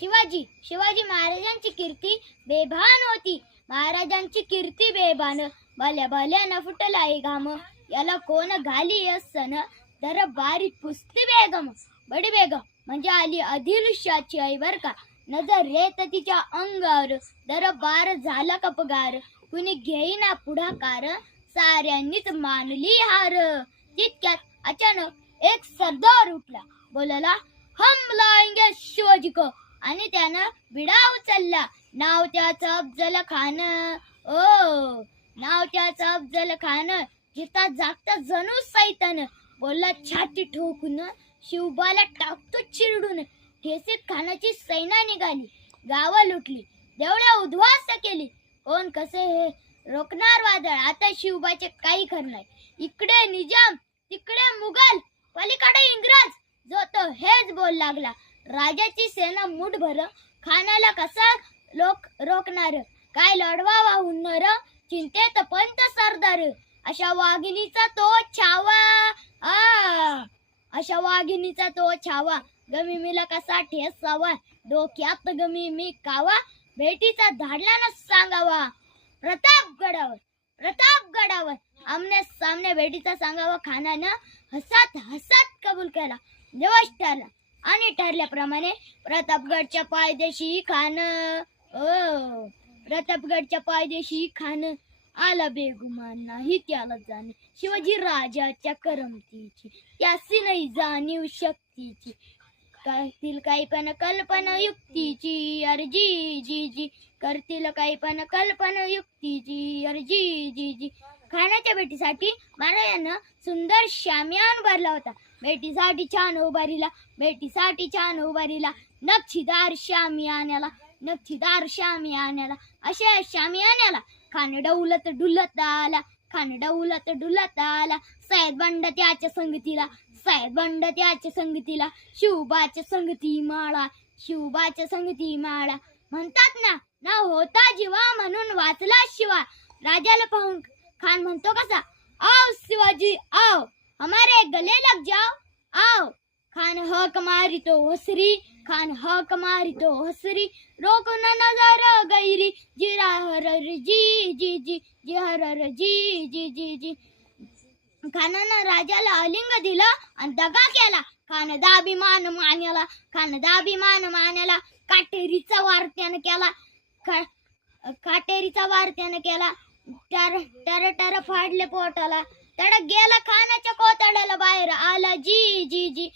शिवाजी महाराजांची कीर्ती बेभान होती. महाराजांची कीर्ती बेभान, भल्या भल्यानं फुटलाय घाम. याला कोण घाली असन तर बारीक पुसती बेगम. बडी बेगम म्हणजे आली आदिलशाची आई बर का. नजर येत तिच्या अंगार, दरबार झाला कपगार. कुणी घेईना पुढाकार, साऱ्यांनीच मानली हार. तितक्यात अचानक एक सरदार उठला, बोलला हम लाएंगे शिवाजी को, आणि त्यानं विडा उचलला. नाव त्याचं अफजल खान. ओ नाव त्याचं अफजल खान. जिता जागता जणू सैतान. बोलला छाती ठोकून, शिवबाला टाकतो चिरडून. ठेसीत खानाची सैना निघाली, गावं लुटली, देवळ्या उद्ध्वस्त केली. कोण कसे हे रोखणार वादळ, आता शिवबाचे काही खरं नाही. इकडे निजाम, तिकडे मुघल, पलीकडे इंग्रज, जो तो हेच बोल लागला. राजाची सेना मुठभर, खानाला कसा रोखणार. काय लढवावा हुन्नर, चिंतेत पंत सरदार. अशा वाघिणीचा तो छावा, गमिमीला कसा ठेसावा. डोक्यात गमिमी कावा, भेटीचा धाडला न सांगावा. प्रतापगडावर आमने सामने भेटीचा सांगावा. खानानं हसत हसत कबूल केला. दिवस ठरला आणि ठरल्याप्रमाणे प्रतापगडच्या पायदेशी खान आला. बेगुमान नाही त्याला जाणे, शिवाजी राजाच्या करमतीची, त्यासी नाही जाणीव शक्तीची. करतील काही पण कल्पना युक्तीची, अर्जी जी जी. करतील काही पण कल्पना युक्तीची, अर्जी जी जी. खानाच्या भेटीसाठी महाराजांना सुंदर शामियान भरला होता. भेटीसाठी छान उभारीला नक्षीदार शामियान्याला. अशा शामियान्याला खान डौलत डुलत आला. सय्यद बंड त्याच्या संगतीला, शिवबाच्या संगती माळा. म्हणतात ना होता जीवा म्हणून वाचला शिवा. राजाला पाहून खान म्हणतो कसा, आओ शिवाजी आओ, हमारे गले लग जाओ आओ. खान हक मारितो हसरी, रोको न नजर गैरी. जिहर जी. खानानं राजाला अलिंग दिलं आणि दगा केला. खानदाभिमान मान्याला काटेरीचा वार त्यानं केला. टर फाडले पोटाला. तड गेला खानाच्या कोतड्याला. बाहेर आला जी जी जी.